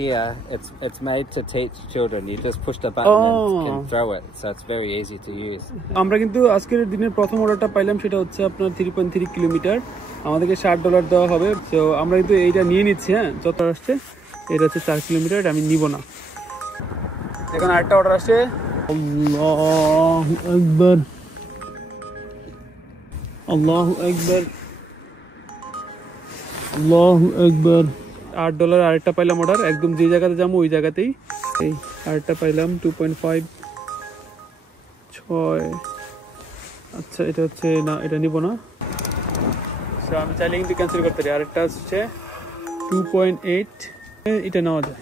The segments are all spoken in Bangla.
here, it's made to teach children. You just push the button and can throw it, so it's very easy to use. আমরা কিন্তু আজকের দিনের প্রথম অর্ডারটা পাইলাম, সেটা হচ্ছে আপনার 3.3 কিলোমিটার, আমাদেরকে $60 দেওয়া হবে। তো আমরা কিন্তু এইটা নিয়ে নিচ্ছি। হ্যাঁ, যত আসছে এটা হচ্ছে 4 কিলোমিটার, আমি নিব না। এখন আরেকটা অর্ডার আসছে। আল্লাহু আকবার, আল্লাহু আকবার, আল্লাহু আকবার। $8 আরেকটা পাইলাম অর্ডার, একদম যে জায়গাতে যাবো ওই জায়গাতেই। এই আরেকটা পাইলাম 2.5 6। আচ্ছা, এটা হচ্ছে না, এটা নিব না। সো আমি চাইলে কিন্তু ক্যান্সেল করতে পারি। আরেকটা হচ্ছে 2.8, এটা নেওয়া যায়।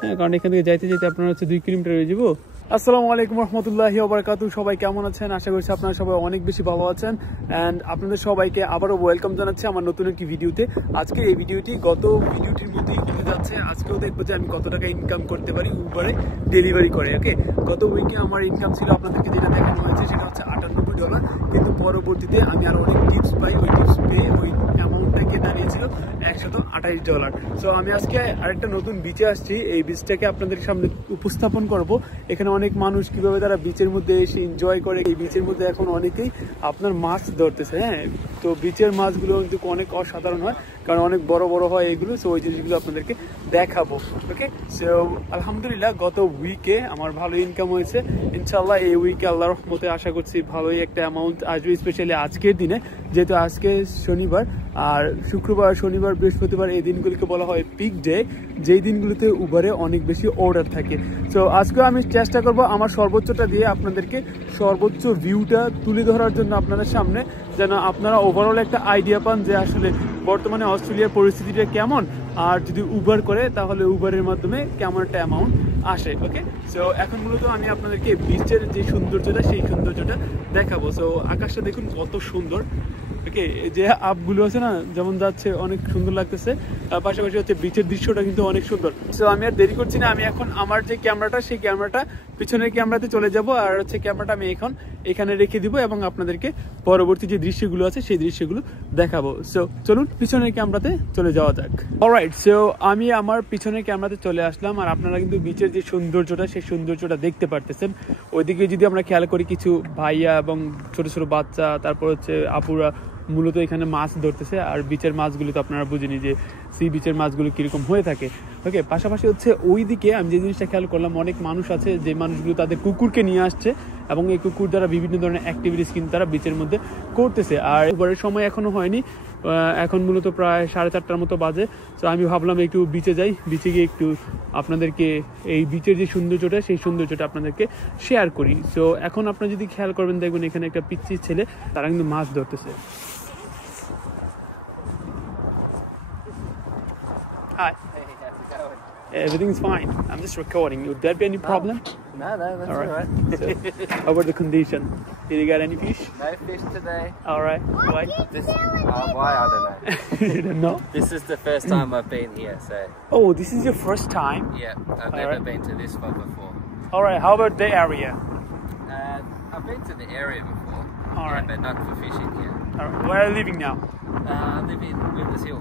হ্যাঁ, কারণ এখান থেকে যাইতে যাইতে আপনার হচ্ছে 2 কিলোমিটার হয়ে যাবো। আসসালামু আলাইকুম রহমতুল্লাহি ওয়া বারাকাতুহু। সবাই কেমন আছেন? আশা করছি আপনারা সবাই অনেক বেশি ভালো আছেন। অ্যান্ড আপনাদের সবাইকে আবারও ওয়েলকাম জানাচ্ছি আমার নতুন একটি ভিডিওতে। আজকে এই ভিডিওটি গত ভিডিওটির মতোই হতে যাচ্ছে। আজকেও দেখবো যে আমি কত টাকা ইনকাম করতে পারি উবারে ডেলিভারি করে। ওকে, গত উইকে আমার ইনকাম ছিল, আপনাদেরকে যেটা দেখানো হয়েছে সেটা হচ্ছে $98, কিন্তু পরবর্তীতে আমি আরো অনেক টিপস পাই। ওই টিপস পেয়ে ওই অ্যামাউন্টটাকে দাঁড়িয়েছিল $128। সো আমি আজকে আরেকটা নতুন বিচে আসছি। এই বিচটাকে আপনাদের সামনে উপস্থাপন করব। এখানে অনেক মানুষ কিভাবে তারা বিচের মধ্যে এসে এনজয় করে। এই বিচের মধ্যে এখন অনেকেই আপনার মাছ ধরতেছে। হ্যাঁ, তো বিচের মাছগুলো কিন্তু অনেক অসাধারণ হয়, কারণ অনেক বড় বড় হয় এগুলো। সো ওই জিনিসগুলো আপনাদেরকে দেখাবো। ওকে, সো আলহামদুলিল্লাহ গত উইকে আমার ভালো ইনকাম হয়েছে। ইনশাল্লাহ এই উইকে আল্লাহর রহমতে আশা করছি ভালোই একটা অ্যামাউন্ট আসবে, স্পেশালি আজকের দিনে, যেহেতু আজকে শনিবার। আর শুক্রবার, শনিবার, বৃহস্পতিবার এই দিনগুলিকে বলা হয় পিক ডে, যেই দিনগুলোতে উবারে অনেক বেশি অর্ডার থাকে। সো আজকেও আমি চেষ্টা করব আমার সর্বোচ্চটা দিয়ে আপনাদেরকে সর্বোচ্চ ভিউটা তুলে ধরার জন্য আপনাদের সামনে, যেন আপনারা ওভারঅল একটা আইডিয়া পান যে আসলে বর্তমানে অস্ট্রেলিয়ার পরিস্থিতিটা কেমন, আর যদি উবার করে তাহলে উবারের মাধ্যমে কেমন একটা অ্যামাউন্ট আসে। ওকে, সো এখন মূলত আমি আপনাদেরকে বিচের যে সৌন্দর্যটা, সেই সৌন্দর্যটা দেখাবো। সো আকাশটা দেখুন কত সুন্দর। ওকে, যে আপগুলো আছে না, যেমন যাচ্ছে অনেক সুন্দর লাগতেছে। পাশাপাশি হচ্ছে বিচের দৃশ্যটা কিন্তু অনেক সুন্দর। সো আমি আর দেরি করছি না, আমি এখন আমার যে ক্যামেরাটা, সেই ক্যামেরাটা পিছনের ক্যামেরাতে চলে যাব, আর হচ্ছে ক্যামেরাটা আমি এখন এখানে রেখে দিব এবং আপনাদেরকে পরবর্তী যে দৃশ্যগুলো আছে সেই দৃশ্যগুলো দেখাবো। সো চলুন পিছনের ক্যামেরাতে চলে যাওয়া যাক। অলরাইট, সো আমি আমার পিছনের ক্যামেরাতে চলে আসলাম, আর আপনারা কিন্তু বিচের যে সৌন্দর্যটা, সেই সৌন্দর্যটা দেখতে পারতেছেন। ওইদিকে যদি আমরা খেয়াল করি, কিছু ভাইয়া এবং ছোট ছোট বাচ্চা, তারপর হচ্ছে আপুরা মূলত এখানে মাছ ধরতেছে। আর বিচের মাছগুলো তো আপনারা বুঝেনি যে সি বিচের মাছগুলো কিরকম হয়ে থাকে। ওকে, পাশাপাশি হচ্ছে ওই দিকে আমি যে জিনিসটা খেয়াল করলাম, অনেক মানুষ আছে যে মানুষগুলো তাদের কুকুরকে নিয়ে আসছে এবং এই কুকুর দ্বারা বিভিন্ন ধরনের অ্যাক্টিভিটিস কিন্তু তারা বিচের মধ্যে করতেছে। আর এবারের সময় এখনো হয়নি, এখন মূলত প্রায় 4:30টার মতো বাজে। তো আমি ভাবলাম একটু বিচে যাই, বিচে গিয়ে একটু আপনাদেরকে এই বিচের যে সৌন্দর্যটা, সেই সৌন্দর্যটা আপনাদেরকে শেয়ার করি। সো এখন আপনারা যদি খেয়াল করবেন, দেখবেন এখানে একটা পিচ্চি ছেলে, তারা কিন্তু মাছ ধরতেছে। Hi. Hey, how's it going? Everything's fine. I'm just recording. Would there be any problem? No, that's all right. So, how about the condition? Did you get any fish? No fish today. All right. Why? Why? I don't know. You don't know? This is the first time I've been here, so Oh, this is your first time? yeah, I've All never right. been to this one before. All right. How about the area? I've been to the area before, All right. but not for fishing here. All right. Where are you living now? I live in Winders Hill.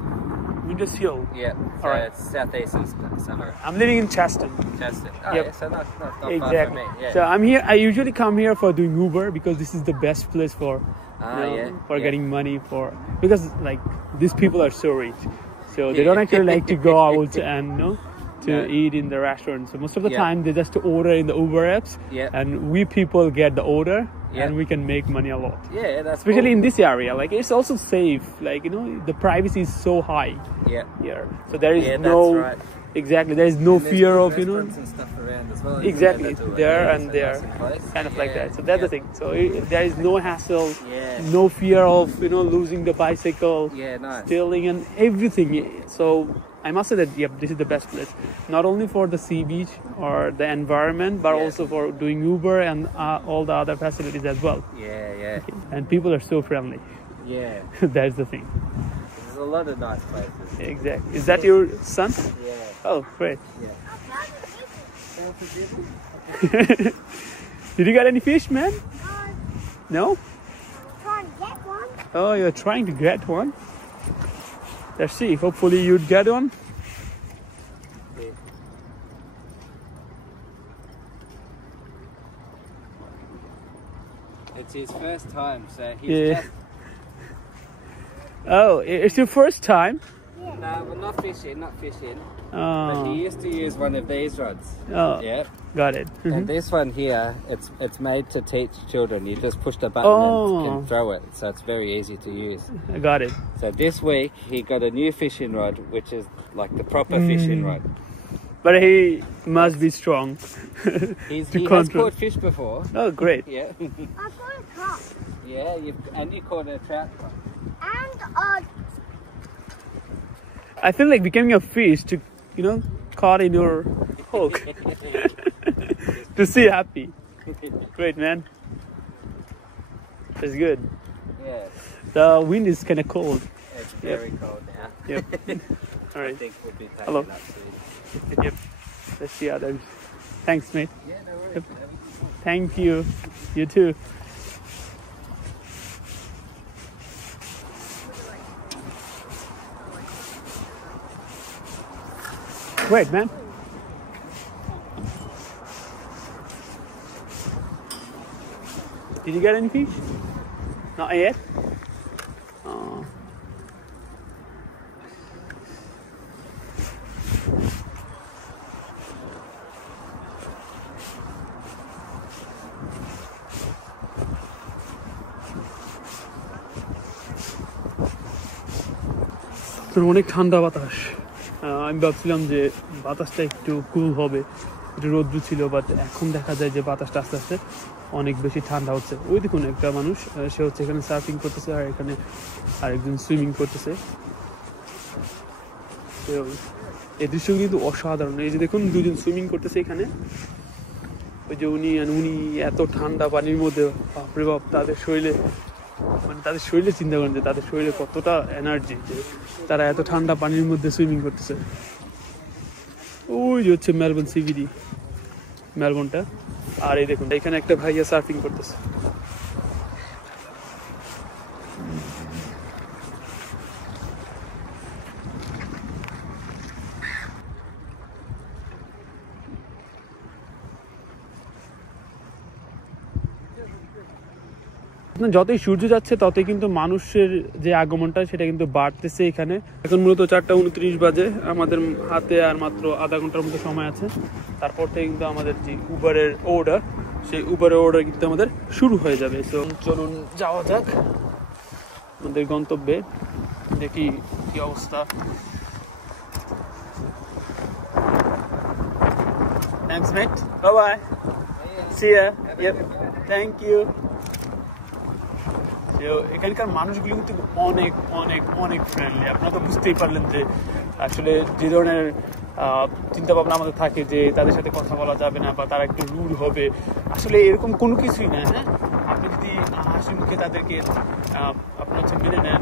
Winders Hill. Yeah, so All right. it's southeast of summer. I'm living in Chaston. Chaston. Oh, Yep. yeah, so not far from Exactly. me. Yeah. So I'm here. I usually come here for doing Uber because this is the best place for, for yeah. getting money for, because like these people are so rich, so they don't actually like to go out and to eat in the restaurant. So most of the time they just order in the Uber apps, and we people get the order, and we can make money a lot. Yeah, that's Especially cool. in this area, like it's also safe. Like the privacy is so high Yeah. here, so there is Yeah, no that's right. exactly there is no And there's fear good of restaurants and stuff around as well. exactly Isn't there Yeah, and so there, nice and close. kind of like Yeah, that. So that's the thing. So there is no hassle, Yeah. no fear of losing the bicycle, Yeah, nice. stealing and everything. So I must say that this is the best place, not only for the sea beach or the environment, but also for doing Uber and all the other facilities as well. Yeah, yeah, And people are so friendly. yeah. That's the thing. There's a lot of nice places. Exactly. Is that your son? Yeah. Oh, great. Yeah. Did you get any fish, man? No? Trying to get one. Oh, you're trying to get one? Let's see. Hopefully you'd get one. It's his first time, so he's Yeah. just... Oh, it's your first time? No, well, not fishing. But Oh, he used to use one of these rods. oh, Yeah. got it. And this one here, it's made to teach children. You just push the button Oh. and can throw it, so it's very easy to use. I got it. So this week he got a new fishing rod, which is like the proper fishing rod. But he must be strong. He has control. caught fish before. Oh, great. Yeah, I've got a top. yeah. You caught a trout. And I feel like becoming a fish to, caught in your hook to see happy. Great, man. That's good. Yeah, The wind is kind of cold. it's very cold now. Yep. All I right. think we'll be taking Hello. up soon. Yep. Let's see others. Thanks, mate. Yeah, no worries. Yep. Thank you. You too. Great, man. Did you get any fish? Not yet. Oh. তো অনেক ঠান্ডা বাতাস। আমি ভাবছিলাম যে বাতাসটা একটু কুল হবে, একটু রৌদ্র ছিল, বাট এখন দেখা যায় যে বাতাসটা আস্তে আস্তে অনেক বেশি ঠান্ডা হচ্ছে। ওই দেখুন একটা মানুষ, সে হচ্ছে এখানে সার্ফিং করতেছে, আর এখানে আরেকজন সুইমিং করতেছে। তো এই দৃশ্য কিন্তু অসাধারণ। এই যে দেখুন দুজন সুইমিং করতেছে এখানে। ওই যে উনি এত ঠান্ডা পানির মধ্যে, বাপরে বাপ, তাদের শরীরে চিন্তা করেন যে তাদের শরীরে কতটা এনার্জি, যে তারা এত ঠান্ডা পানির মধ্যে সুইমিং করতেছে। ওই যে হচ্ছে মেলবোর্ন সিবিডি, মেলবোর্নটা। আর এই দেখুন এখানে একটা ভাইয়া সার্ফিং করতেছে। যতই সূর্য যাচ্ছে ততই কিন্তু মানুষের যে আগমনটা সেটা কিন্তু বাড়তেছে এখানে। এখন মূলত 4:29 বাজে, আমাদের হাতে আর মাত্র আধা ঘন্টার মতো সময় আছে। তারপর থেকে কিন্তু আমাদের যে উবারের অর্ডার, সেই উবারের অর্ডার কিন্তু আমাদের শুরু হয়ে যাবে। তো চলুন যাওয়া যাক আমাদের গন্তব্যে, দেখি কি অবস্থা। Thanks, mate. Bye-bye. See ya. Yep. Thank you. এখানকার মানুষগুলো কিন্তু অনেক অনেক অনেক ফ্রেন্ডলি। আপনারা তো বুঝতেই পারলেন যে আসলে যে ধরনের চিন্তা ভাবনা আমাদের থাকে যে তাদের সাথে কথা বলা যাবে না বা তারা একটু রুড হবে, আসলে এরকম কোনো কিছুই না। হ্যাঁ, আপনি যদি হাসি মুখে তাদেরকে আপনার হচ্ছে মেনে নেন,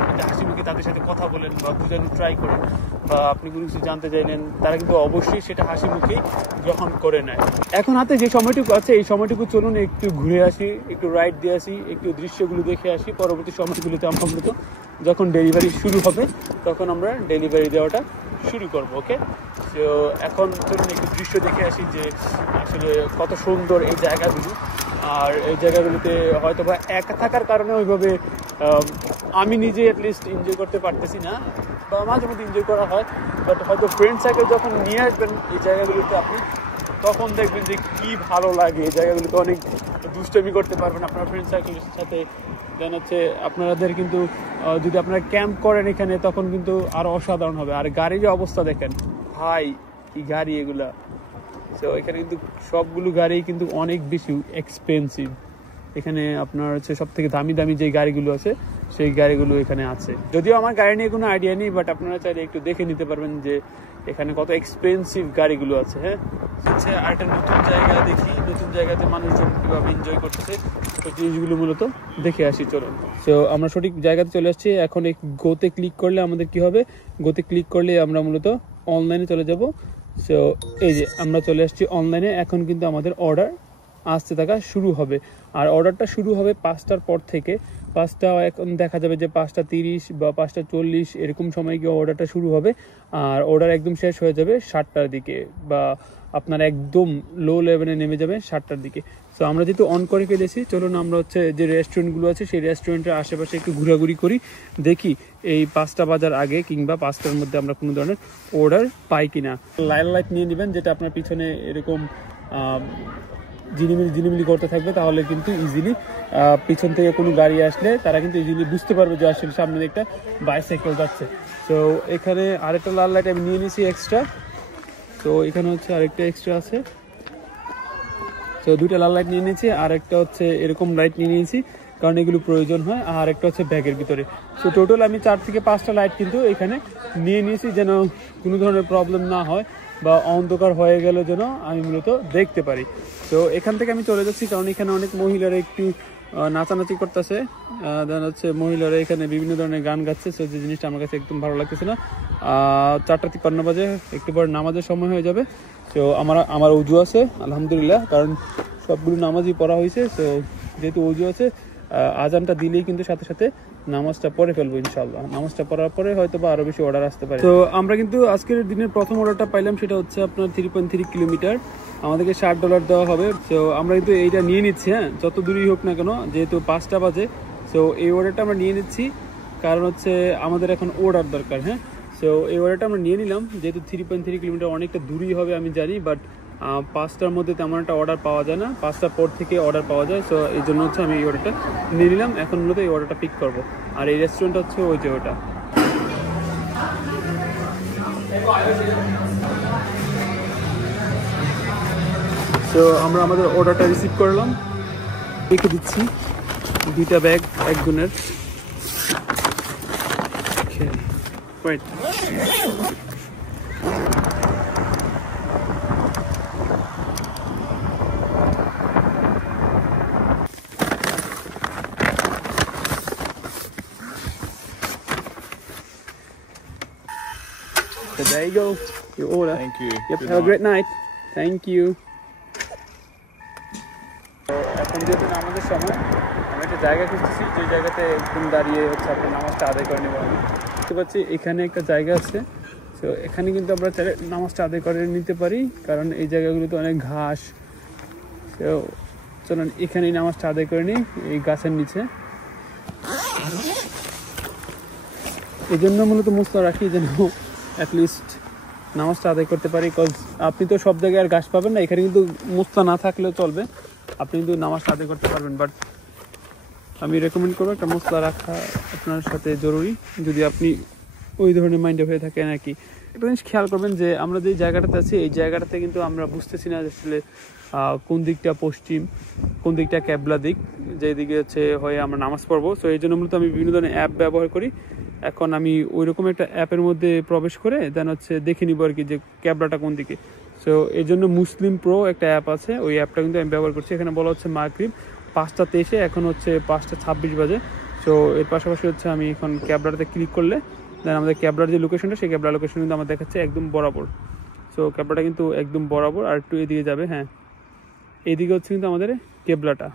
আপনি হাসি মুখে তাদের সাথে কথা বলেন বা বোঝানোর ট্রাই করেন, বা আপনি কোনো কিছু জানতে চাইলেন, তারা কিন্তু অবশ্যই সেটা হাসি মুখেই গ্রহণ করে নেয়। এখন হাতে যে সময়টুকু আছে, এই সময়টুকু চলুন একটু ঘুরে আসি, একটু রাইড দিয়ে আসি, একটু দৃশ্যগুলো দেখে আসি। পরবর্তী সময়গুলোতে আমরা মূলত যখন ডেলিভারি শুরু হবে তখন আমরা ডেলিভারি দেওয়াটা শুরু করবো। ওকে, তো এখন চলুন একটু দৃশ্য দেখে আসি যে আসলে কত সুন্দর এই জায়গাগুলো। আর এই জায়গাগুলোতে হয়তো বা একা থাকার কারণে ওইভাবে আমি নিজে অ্যাটলিস্ট এনজয় করতে পারতেছি না, বা মাঝে মধ্যে এনজয় করা হয়, বাট হয়তো ফ্রেন্ড সার্কেল যখন নিয়ে আসবেন এই জায়গাগুলোতে আপনি, তখন দেখবেন যে কি ভালো লাগে। এই জায়গাগুলোতে অনেক দুষ্টমি করতে পারবেন আপনার ফ্রেন্ড সার্কেলের সাথে। দেন হচ্ছে আপনাদের কিন্তু যদি আপনারা ক্যাম্প করেন এখানে, তখন কিন্তু আরো অসাধারণ হবে। আর গাড়ির যে অবস্থা দেখেন ভাই, কি গাড়ি এগুলা! তো এখানে কিন্তু সবগুলো গাড়ি কিন্তু অনেক বেশি এক্সপেন্সিভ। এখানে আপনার হচ্ছে সব থেকে দামি দামি যে গাড়িগুলো আছে সেই গাড়িগুলো এখানে আছে। যদিও আমার গাড়ি নিয়ে কোনো আইডিয়া নেই, বাট আপনারা চাইলে একটু দেখে নিতে পারবেন যে এখানে কত এক্সপেন্সিভ গাড়িগুলো আছে। হ্যাঁ, হচ্ছে আর একটা নতুন জায়গা দেখি, নতুন জায়গাতে মানুষজন কীভাবে এনজয় করতেছে, ওই জিনিসগুলো মূলত দেখে আসি। চলুন, তো আমরা সঠিক জায়গাতে চলে আসছি। এখন এই গোতে ক্লিক করলে আমাদের কি হবে, গোতে ক্লিক করলে আমরা মূলত অনলাইনে চলে যাব। সো এই যে আমরা চলে আসছি অনলাইনে। এখন কিন্তু আমাদের অর্ডার আসতে থাকা শুরু হবে। আর অর্ডারটা শুরু হবে 5টার পর থেকে। 5টা এখন দেখা যাবে যে 5:30 বা 5:40 এরকম সময় গিয়ে অর্ডারটা শুরু হবে। আর অর্ডার একদম শেষ হয়ে যাবে 7টার দিকে, বা আপনার একদম লো লেভেলে নেমে যাবে 7টার দিকে। সো আমরা যেহেতু অন করে ফেলেছি, চলুন আমরা হচ্ছে যে রেস্টুরেন্টগুলো আছে সেই রেস্টুরেন্টের আশেপাশে একটু ঘোরাঘুরি করি, দেখি এই 5টা বাজার আগে কিংবা 5টার মধ্যে আমরা কোনো ধরনের অর্ডার পাই কিনা। লাইট নিয়ে নেবেন, যেটা আপনার পিছনে এরকম ঝিলিমিলি করতে থাকবে, তাহলে কিন্তু ইজিলি পিছন থেকে কোনো গাড়ি আসলে তারা কিন্তু ইজিলি বুঝতে পারবে যে আসলে সামনে একটা বাইসাইকেল যাচ্ছে। তো এখানে আরেকটা লাল লাইট আমি নিয়ে নিয়েছি এক্সট্রা। তো এখানে হচ্ছে আরেকটা এক্সট্রা আছে। তো 2টা লাল লাইট নিয়ে নিয়েছি, আর একটা হচ্ছে এরকম লাইট নিয়ে নিয়েছি, কারণ এগুলো প্রয়োজন হয়। আর একটা হচ্ছে ব্যাগের ভিতরে। সো টোটাল আমি 4 থেকে 5টা লাইট কিন্তু এখানে নিয়ে নিয়েছি, যেন কোনো ধরনের প্রবলেম না হয় বা অন্ধকার হয়ে গেলে যেন আমি মূলত দেখতে পারি। তো এখান থেকে আমি চলে যাচ্ছি, কারণ এখানে অনেক মহিলারা একটু নাচানাচি করতেছে। দেন হচ্ছে মহিলারা এখানে বিভিন্ন ধরনের গান গাচ্ছে। সো যে জিনিসটা আমার কাছে একদম ভালো লাগতেছে না। 4:53 বাজে, একটু পর নামাজের সময় হয়ে যাবে। তো আমার উজু আছে আলহামদুলিল্লাহ, কারণ সবগুলো নামাজই পড়া হয়েছে। সো যেহেতু উজু আছে, আজানটা দিলেই কিন্তু সাথে সাথে নামাজটা পড়ে ফেলবো ইনশাআল্লাহ। নামাজটা পড়ার পরে হয়তো বা আরো বেশি অর্ডার আসতে পারে। তো আমরা কিন্তু আজকের দিনের প্রথম অর্ডারটা পাইলাম, সেটা হচ্ছে আপনার 3.3 কিলোমিটার, আমাদেরকে $60 দেওয়া হবে। তো আমরা কিন্তু এইটা নিয়ে নিচ্ছি, হ্যাঁ, যত দূরই হোক না কেন, যেহেতু 5টা বাজে। সো এই অর্ডারটা আমরা নিয়ে নিচ্ছি, কারণ হচ্ছে আমাদের এখন অর্ডার দরকার। হ্যাঁ, সো এই অর্ডারটা আমরা নিয়ে নিলাম, যেহেতু 3.3 কিলোমিটার অনেকটা দূরই হবে আমি জানি, বাট 5টার মধ্যে তেমন একটা অর্ডার পাওয়া যায় না, 5টার পর থেকে অর্ডার পাওয়া যায়। সো এই জন্য হচ্ছে আমি এই অর্ডারটা নিয়ে নিলাম। এখন মূলত এই অর্ডারটা পিক করবো। আর এই রেস্টুরেন্টটা হচ্ছে ওই যে ওটা। তো আমরা আমাদের অর্ডারটা রিসিভ করলাম, রেখে দিচ্ছি 2টা ব্যাগ একজনের। Wait. So there you go, your order. Thank you. Yep, Good have a great night. night. Thank you. এখন যেহেতু নামাজের সময়, আমি একটা জায়গা খুঁজতেছি, যে জায়গাতে একদম দাঁড়িয়ে হচ্ছে আপনার নামাজটা আদায় করে নেবো। আমি বুঝতে পারছি এখানে একটা জায়গা আছে। তো এখানে কিন্তু আমরা নামাজটা আদায় করে নিতে পারি, কারণ এই জায়গাগুলোতে অনেক ঘাস। তো চলুন এখানেই নামাজটা আদায় করে নিই, এই গাছের নিচে। এই জন্য মূলত মুসলা রাখি, যেন অ্যাটলিস্ট নামাজটা আদায় করতে পারি। কজ আপনি তো সব জায়গায় আর ঘাস পাবেন না, এখানে কিন্তু মুসলা না থাকলেও চলবে, আপনি কিন্তু নামাজটা আদায় করতে পারবেন। বাট আমি রেকমেন্ড করবো একটা মশলা রাখা আপনার সাথে জরুরি, যদি আপনি ওই ধরনের মাইন্ডে হয়ে থাকেন আর কি। একটা জিনিস খেয়াল করবেন যে আমরা যে জায়গাটাতে আছি, এই জায়গাটাতে কিন্তু আমরা বুঝতেছি না আসলে কোন দিকটা পশ্চিম, কোন দিকটা ক্যাবলা দিক, যেদিকে হচ্ছে হয়ে আমরা নামাজ পড়বো। সো এই জন্য মূলত আমি বিভিন্ন ধরনের অ্যাপ ব্যবহার করি। এখন আমি ওই রকম একটা অ্যাপের মধ্যে প্রবেশ করে দেন হচ্ছে দেখে নিব আর কি, যে ক্যাবলাটা কোন দিকে। সো এর জন্য মুসলিম প্রো একটা অ্যাপ আছে, ওই অ্যাপটা কিন্তু আমি ব্যবহার করছি। এখানে বলা হচ্ছে মাগরিব 5:23, এখন হচ্ছে 5:26 বাজে। সো এর পাশাপাশি হচ্ছে আমি এখন ক্যাবলাটাতে ক্লিক করলে দেন আমাদের ক্যাবলার যে লোকেশনটা, সেই ক্যাবলার লোকেশন কিন্তু আমার দেখাচ্ছে একদম বরাবর। সো ক্যাবলাটা কিন্তু একদম বরাবর, আর একটু এদিকে যাবে। হ্যাঁ, এইদিকে হচ্ছে কিন্তু আমাদের কেবলাটা।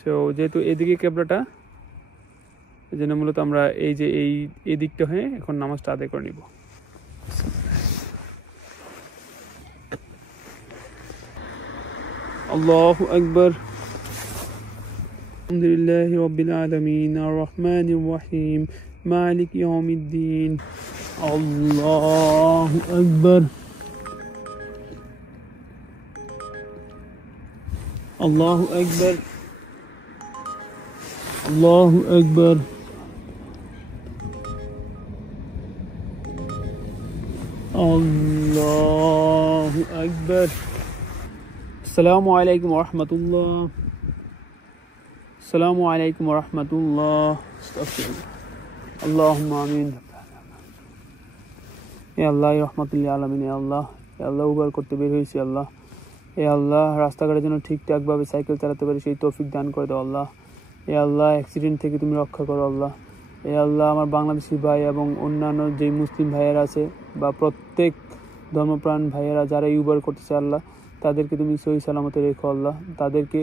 সো যেহেতু এদিকে কেবলাটা, এই জন্য মূলত আমরা এই যে এই দিকটা হয়ে এখন নামাজটা আদায় করে নিব। আল্লাহু আকবার। আলহামদুলিল্লাহি রাব্বিল আলামিন আর রহমানির রহিম মালিক ইয়াউমিদ্দিন। আল্লাহু আকবার। আল্লাহু আকবার। আল্লাহু আকবার। আল্লাহু আকবার। আসসালামু আলাইকুম ওয়া রাহমাতুল্লাহ। আসসালামু আলাইকুম ওয়া রাহমাতুল্লাহ। আস্তাগফিরুল্লাহ। আল্লাহুম্মা আমিন। ইয়া আল্লাহ রাহমাতুল লিল আলামিন। ইয়া আল্লাহ, ইয়া আল্লাহ উবার করতে বের হইছি আল্লাহ। ইয়া আল্লাহ রাস্তাঘাটের জন্য ঠিকঠাকভাবে সাইকেল চালাতে পারি সেই তৌফিক দান করে দাও আল্লাহ। ইয়া আল্লাহ অ্যাক্সিডেন্ট থেকে তুমি রক্ষা করো আল্লাহ। ইয়া আল্লাহ আমার বাংলাদেশি ভাই এবং অন্যান্য যেই মুসলিম ভাইয়েরা আছে বা প্রত্যেক ধর্মপ্রাণ ভাইয়েরা যারা ইউবার করতেছে আল্লাহ, তাদেরকে তুমি সহি সালামতে রেখো আল্লাহ, তাদেরকে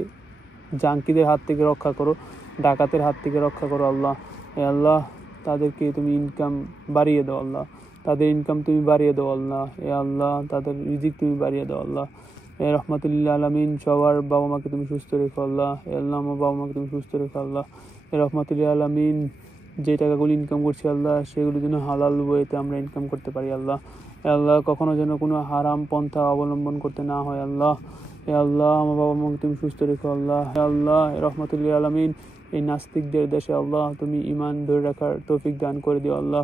জাঙ্কিদের হাত থেকে রক্ষা করো, ডাকাতের হাত থেকে রক্ষা করো আল্লাহ। আল্লাহ তাদেরকে তুমি ইনকাম বাড়িয়ে দাও আল্লাহ, তাদের ইনকাম তুমি বাড়িয়ে দাও আল্লাহ। আল্লাহ তাদের রিজিক তুমি বাড়িয়ে দাও আল্লাহ। রহমাতুল্লিল আলামিন সবার বাবা মাকে তুমি সুস্থ রেখো আল্লাহ। আল্লাহ আমার বাবা মাকে তুমি সুস্থ রেখো আল্লাহ। রহমাতুল্লিল আলামিন যে টাকাগুলো ইনকাম করছি আল্লাহ, সেগুলো যেন হালাল ওয়েতে আমরা ইনকাম করতে পারি আল্লাহ। আল্লাহ কখনো যেন কোনো হারাম পন্থা অবলম্বন করতে না হয় আল্লাহ। আল্লাহ আমার বাবা মাকে তুমি সুস্থ রেখো আল্লাহ। আল্লাহ রহমাতুল্লিল আলামিন এই নাস্তিকদের দেশে আল্লাহ তুমি ইমান ধরে রাখার তৌফিক দান করে দিও আল্লাহ।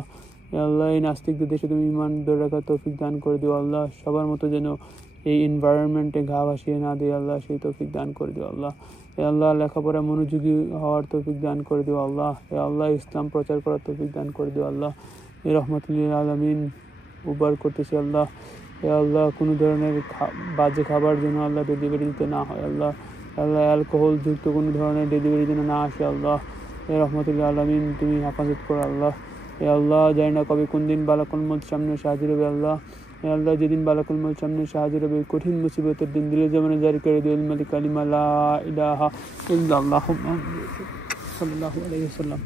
আল্লাহ এই নাস্তিকদের দেশে তুমি ইমান ধরে রাখার তৌফিক দান করে দিও আল্লাহ। সবার মতো যেন এই এনভায়রনমেন্টে ঘা ভাসিয়ে না দিও আল্লাহ, সেই তৌফিক দান করে দিও আল্লাহ। আল্লাহ লেখাপড়া মনোযোগী হওয়ার তৌফিক দান করে দিও আল্লাহ। আল্লাহ ইসলাম প্রচার করার তৌফিক দান করে দিও আল্লাহ। রহমাতুল্লিল আলামিন উবার করতেছি আল্লাহ। আল্লাহ কোনো ধরনের বাজে খাবার যেন আল্লাহ ডেলিভারি দিতে না হয় আল্লাহ। আল্লাহ অ্যালকোহল যুক্ত কোনো ধরনের ডেলিভারি যেন না আসে আল্লাহ। রহমাতুল্লিল আলামিন তুমি হেফাজত করো আল্লাহ। আল্লাহ জানি না কবে কোন দিন বালাকুল মউত সামনে সাহায্য হবে আল্লাহ। আল্লাহ যেদিন বালাকুল মউত সামনে সাহায্য হবে, কঠিন মুসিবতের দিন দিলে যেমন জারি করে দিও মালিক কালিমা লা ইলাহা ইল্লাল্লাহ সাল্লাল্লাহু আলাইহি ওয়াসাল্লাম।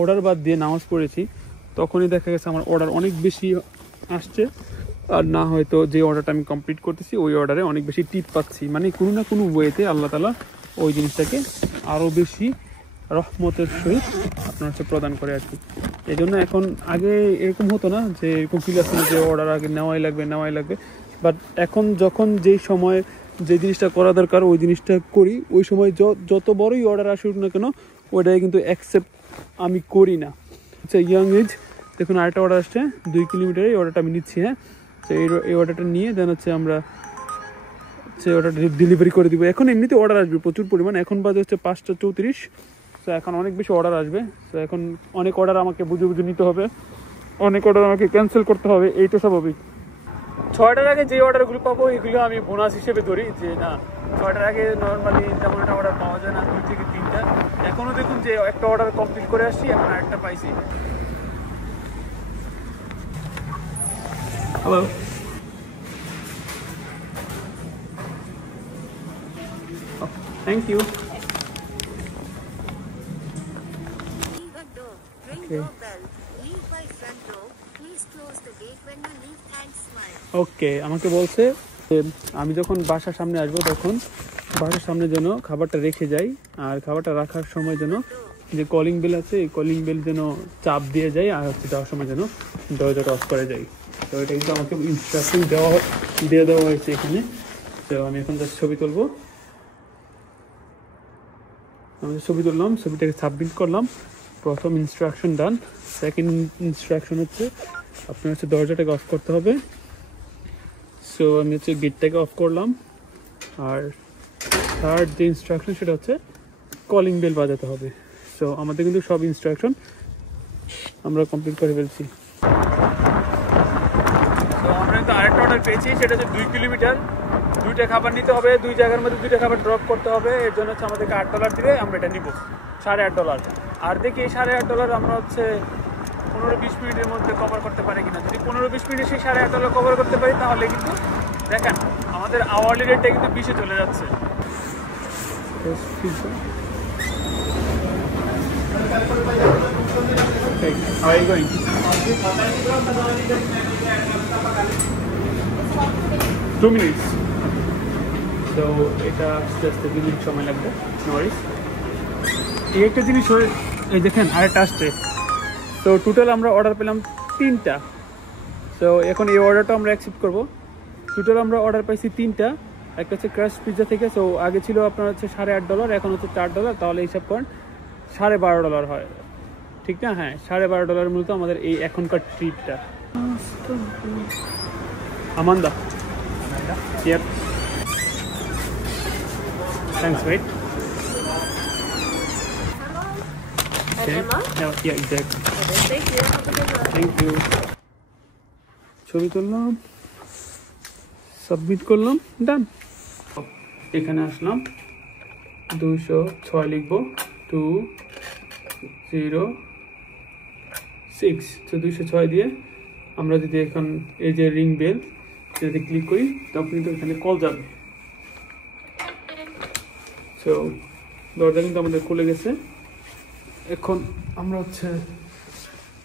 অর্ডার বাদ দিয়ে নামাজ পড়েছি, তখনই দেখা গেছে আমার অর্ডার অনেক বেশি আসছে, আর না হয়তো যে অর্ডারটা আমি কমপ্লিট করতেছি ওই অর্ডারে অনেক বেশি টিপ পাচ্ছি। মানে কোনো না কোনো ওয়েতে আল্লাহ তাআলা ওই জিনিসটাকে আরও বেশি রহমতের সহিত আপনার হচ্ছে প্রদান করে আর কি। এই জন্য এখন আগে এরকম হতো না যে এরকম ফিল আসছে যে অর্ডার আগে নেওয়াই লাগবে, বাট এখন যখন যেই সময় যে জিনিসটা করা দরকার ওই জিনিসটা করি, ওই সময় যত বড়ই অর্ডার আসুক না কেন ওইটাই কিন্তু অ্যাকসেপ্ট আমি করি না। আচ্ছা ইয়াং এজ দেখুন আরেকটা অর্ডার আসছে 2 কিলোমিটার, এই অর্ডারটা আমি নিচ্ছি। হ্যাঁ, তো এই অর্ডারটা নিয়ে দেন হচ্ছে আমরা হচ্ছে অর্ডারটা ডেলিভারি করে দিব। এখন এমনিতে অর্ডার আসবে প্রচুর পরিমাণ, এখন বাজে হচ্ছে 5:34। তো এখন অনেক বেশি অর্ডার আসবে। তো এখন অনেক অর্ডার আমাকে বুঝে নিতে হবে, অনেক অর্ডার আমাকে ক্যান্সেল করতে হবে, এই তো স্বাভাবিক। 6টার আগে যে অর্ডারগুলো পাবো এগুলো আমি বোনাস হিসেবে ধরি, যে না 6টার আগে নর্মালি তেমন একটা অর্ডার পাওয়া যায় না, 2 থেকে 3টা। এখনও দেখুন যে একটা অর্ডার কমপ্লিট করে আসছি, এখন আরেকটা পাইছি। Hello, thank you. Leave a door. Ring Okay. doorbell. Leave by front door. Please close the gate when you leave. Thanks, smile. ওকে, আমাকে বলছে যে আমি যখন বাসার সামনে আসবো তখন বাসার সামনে যেন খাবারটা রেখে যাই, আর খাবারটা রাখার সময় যেন যে কলিং বেল আছে এই কলিং বেল যেন চাপ দিয়ে যায়, আর হচ্ছে যাওয়ার সময় যেন দরজাটা অফ করে যাই। তো এটা কিন্তু আমাকে ইনস্ট্রাকশন দিয়ে দেওয়া হয়েছে এখানে। তো আমি এখন জাস্ট ছবি তুলবো, আমি ছবি তুললাম, ছবিটাকে সাবমিট করলাম। প্রথম ইনস্ট্রাকশন ডান। সেকেন্ড ইনস্ট্রাকশন হচ্ছে আপনার হচ্ছে দরজাটাকে অফ করতে হবে। সো আমি হচ্ছে গেটটাকে অফ করলাম। আর থার্ড যে ইনস্ট্রাকশন সেটা হচ্ছে কলিং বেল বাজাতে হবে। সো আমাদের কিন্তু সব ইনস্ট্রাকশন আমরা কমপ্লিট করে ফেলছি। তো আমরা কিন্তু আরেকটা অর্ডার পেয়েছি, সেটা হচ্ছে 2 কিলোমিটার, 2টা খাবার নিতে হবে, 2 জায়গার মধ্যে 2টা খাবার ড্রপ করতে হবে। এর জন্য হচ্ছে আমাদেরকে $8 দিবে, আমরা এটা নিব $8.5। আর দেখি এই $8.5 আমরা হচ্ছে 15-20 মিনিটের মধ্যে কভার করতে পারি কিনা। যদি 15-20 মিনিটে সেই $8.5 কভার করতে পারি তাহলে কিন্তু দেখেন আমাদের আওয়ারলি রেটটা কিন্তু 20-এ চলে যাচ্ছে। How are you going? 2 minutes. So এটা জাস্ট 2 মিনিট সময় লাগবে, নো ওয়ারিস। এই একটা জিনিস হয়ে এই দেখেন আরেকটা আসছে। তো টোটাল আমরা অর্ডার পেলাম 3টা। সো এখন এই অর্ডারটা আমরা অ্যাকসেপ্ট করবো। টোটাল আমরা অর্ডার পাইছি 3টা। একটা হচ্ছে ক্রাশ পিৎজা থেকে। সো আগে ছিল আপনার হচ্ছে $8.5, এখন হচ্ছে $4। তাহলে হিসাব করেন $12.5 হয়, ঠিক না? হ্যাঁ, $12.5 মূলত আমাদের এই এখনকার ট্রিপটা। আমান্দা, yep. Thanks, mate. Okay. Yeah, exactly. Thank you. Have a good one. Thank you. ছবি তুললাম, সাবমিট করলাম, ডান। এখানে আসলাম, 206 লিখবো, 206। তো 206 দিয়ে আমরা যদি এখন এই যে রিং বেল যদি ক্লিক করি তখন কিন্তু এখানে কল যাবে। সো দরজা কিন্তু আমাদের খুলে গেছে। এখন আমরা হচ্ছে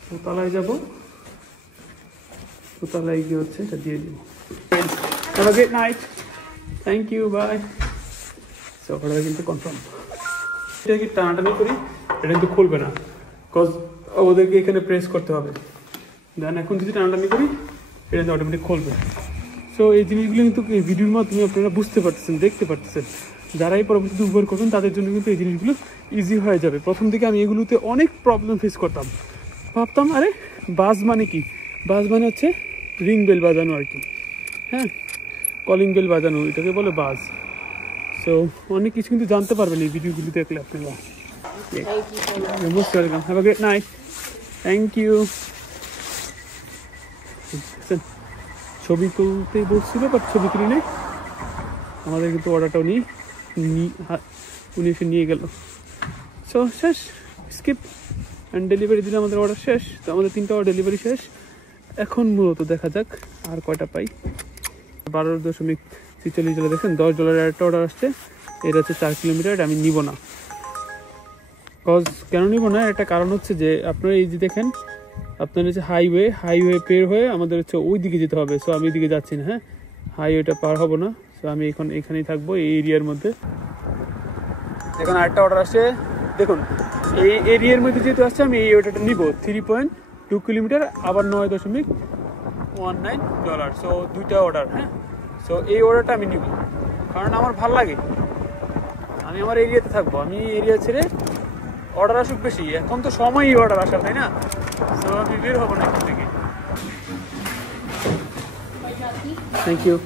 দোতলায় যাব, দোতলায় গিয়ে হচ্ছে এটা দিয়ে দিব। Have a great night. Thank you, bye. So order কিন্তু কনফার্ম। এটা কি টানাটানি করি এটা কিন্তু খুলবে না, বিকজ ওদেরকে এখানে প্রেস করতে হবে। দেন এখন যদি টানাটানি করি এটা কিন্তু অটোমেটিক খুলবে। সো এই জিনিসগুলো কিন্তু এই ভিডিওর মাধ্যমে আপনারা বুঝতে পারতেছেন, দেখতে পারতেছেন। যারা এই পরবর্তীতে উবার করবেন তাদের জন্য কিন্তু এই জিনিসগুলো ইজি হয়ে যাবে। প্রথম দিকে আমি এগুলোতে অনেক প্রবলেম ফেস করতাম, ভাবতাম আরে বাস মানে কি, বাস মানে হচ্ছে রিং বেল বাজানো আর কি, হ্যাঁ, কলিং বেল বাজানো, এটাকে বলে বাস। সো অনেক কিছু কিন্তু জানতে পারবেন এই ভিডিওগুলো দেখলে আপনারা। Most welcome, have a great night, thank you. ছবি তুলতেই বলছিল বাট ছবি তুলি নেই, আমাদের কিন্তু অর্ডারটা উনি এসে নিয়ে গেল। সো শেষ, স্কিপ অ্যান্ড ডেলিভারি দিলে আমাদের অর্ডার শেষ। তো আমাদের 3টা ডেলিভারি শেষ। এখন মূলত দেখা যাক আর কয়টা পাই। 12.43 দেখেন, $10 একটা অর্ডার আসছে। এটা হচ্ছে 4 কিলোমিটার, আমি নিব না। কজ কেন নিব না, একটা কারণ হচ্ছে যে আপনারা এই যে দেখেন, আপনার হচ্ছে হাইওয়ে পের হয়ে আমাদের হচ্ছে ওই দিকে যেতে হবে। সো আমি এদিকে যাচ্ছি না, হ্যাঁ, হাইওয়েটা পার হবো না। সো আমি এখন এখানেই থাকবো, এই এরিয়ার মধ্যে। এখন আরেকটা অর্ডার আসছে, দেখুন এই এরিয়ার মধ্যে যেহেতু আসছে আমি এই অর্ডারটা নিব। 3.2 কিলোমিটার, আবার $9.19। সো 2টা অর্ডার, হ্যাঁ। সো এই অর্ডারটা আমি নিব, কারণ আমার ভালো লাগে, আমি আমার এরিয়াতে থাকবো। আমি এরিয়া ছেড়ে অর্ডার আসুক বেশি, এখন তো সময়ই অর্ডার আসার, তাই না? সো আমি বের হবো না এখান থেকে। Thank you.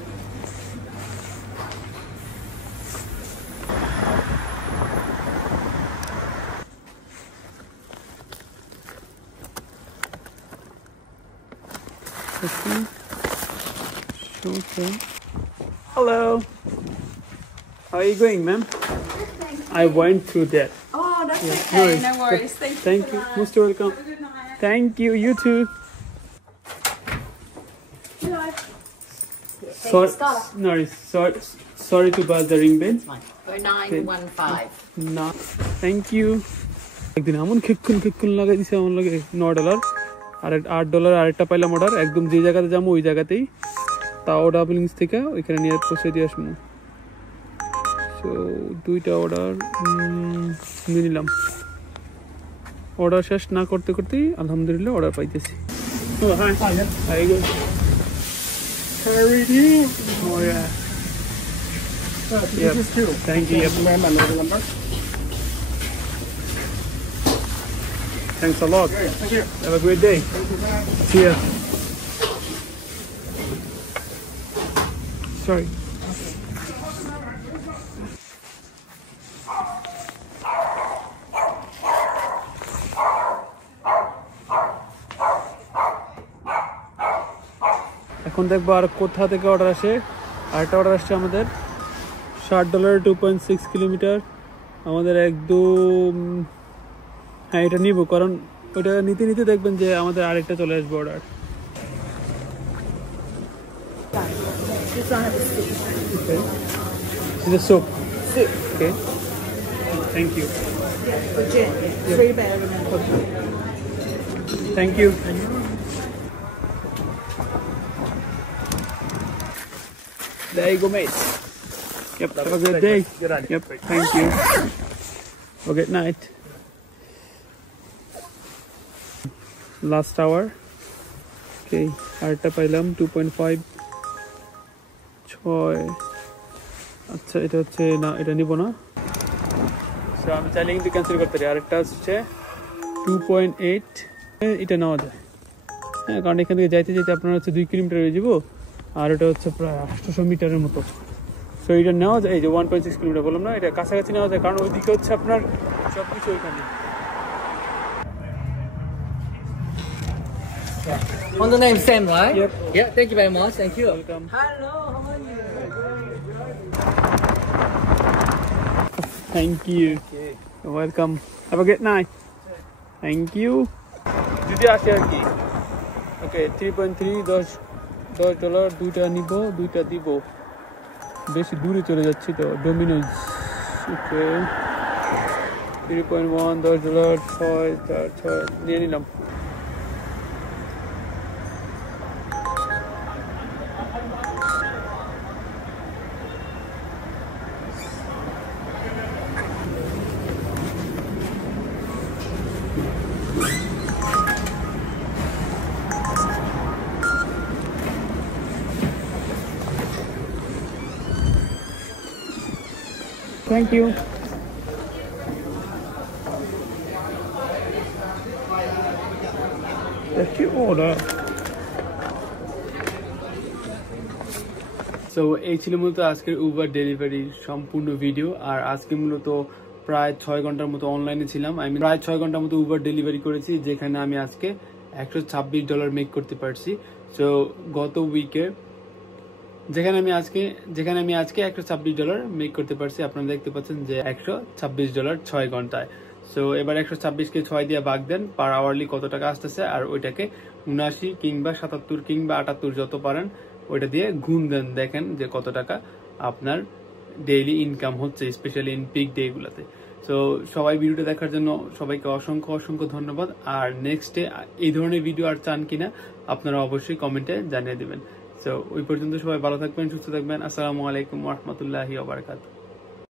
Hello. How are you going, ma'am? I went through that. Oh, that's Yeah, okay. No worries. Thank you. Most welcome. Have a good night. Thank you. You too. Sorry to buzz the ring bell. 0915. না, থ্যাংক ইউ। একদিন এমন খেক্ষণ লাগাই দিছে আমার লাগে $9 আর $8 আরেকটা পাইলাম অর্ডার, একদম যে জায়গাতে যাবো ওই জায়গাতেই, তাও ডাবলিংস থেকে ওইখানে নিয়ে পৌঁছে দিয়ে আসবো। সো 2টা অর্ডার নিয়ে নিলাম। অর্ডার শেষ না করতে করতেই আলহামদুলিল্লাহ অর্ডার পাইতেছি। Oh, hi. How you going? How are you? Oh, yeah. Yep. Thank you. Yep. Thanks a lot. Thank you. Have a great day. See ya. Sorry. এখন দেখবো আর কোথা থেকে অর্ডার আসে। আরেকটা অর্ডার আসছে আমাদের $60, 2.6 কিলোমিটার। আমাদের একদম, হ্যাঁ, এটা নিব, কারণ ওটা নিতে নিতে দেখবেন যে আমাদের আরেকটা চলে আসবে order. It's a soup. Okay. Thank you. Legit. 3 bear and then Thank you. There you go, mate. Yep. Have a good day. Good on you. Yep. Thank you. Have a good night. Last hour. Okay. আরেকটা পাইলাম 2.5 6। আচ্ছা, এটা হচ্ছে না, এটা নিব না। সো আমি চাইলে কিন্তু ক্যান্সেল করতে পারি। আরেকটা হচ্ছে 2.8, এটা নেওয়া যায়, হ্যাঁ, কারণ এখান থেকে যাইতে যাইতে আপনার হচ্ছে 2 কিলোমিটার হয়ে যাব, আর এটা হচ্ছে প্রায় 800 মিটারের মতো। সো এটা নেওয়া যায়, এই যে 1.6 কিলোমিটার বললাম না, এটা কাছাকাছি নেওয়া যায়, কারণ ওইদিকে হচ্ছে আপনার সব কিছু ওইখানে। On the name Sam, right? Yep. Yeah, thank you very much. Thank you. Welcome. Hello, how are you? Thank you. You're welcome. Have a good night. Thank you. যদি আসে আর কি। ওকে, 3.3, $10 দুইটা নিব, দুইটা দিব। বেশি দূরে চলে যাচ্ছি তো। ডোমিনোজ, ওকে 3.1 $10 6 4 6 নিয়ে নিলাম। Thank you. That's your order. So এই ছিল মূলত আজকের উবার ডেলিভারির সম্পূর্ণ ভিডিও। আর আজকে মূলত প্রায় 6 ঘন্টার মতো অনলাইনে ছিলাম। আমি প্রায় 6 ঘন্টার মতো উবার ডেলিভারি করেছি, যেখানে আমি আজকে $126 মেক করতে পারছি। সো গত উইকে যেখানে আমি আজকে $126 মেক করতে পারছি, আপনারা দেখতে পাচ্ছেন যে $126 6 ঘন্টায়। সো এবার 126কে 6 দিয়ে ভাগ দেন, পার আওয়ারলি কত টাকা আসতেছে, আর ওইটাকে 79 কিংবা 77 কিংবা 78 যত পারেন ওইটা দিয়ে গুণ দেন, দেখেন যে কত টাকা আপনার ডেইলি ইনকাম হচ্ছে, স্পেশালি ইন পিক ডে গুলাতে। সো সবাই ভিডিওটা দেখার জন্য সবাইকে অসংখ্য ধন্যবাদ। আর নেক্সট ডে এই ধরনের ভিডিও আর চান কিনা আপনারা অবশ্যই কমেন্টে জানিয়ে দিবেন। তো ওই পর্যন্ত সবাই ভালো থাকবেন, সুস্থ থাকবেন। আসসালামু আলাইকুম ওয়া রাহমাতুল্লাহি ওয়া বারাকাতুহু।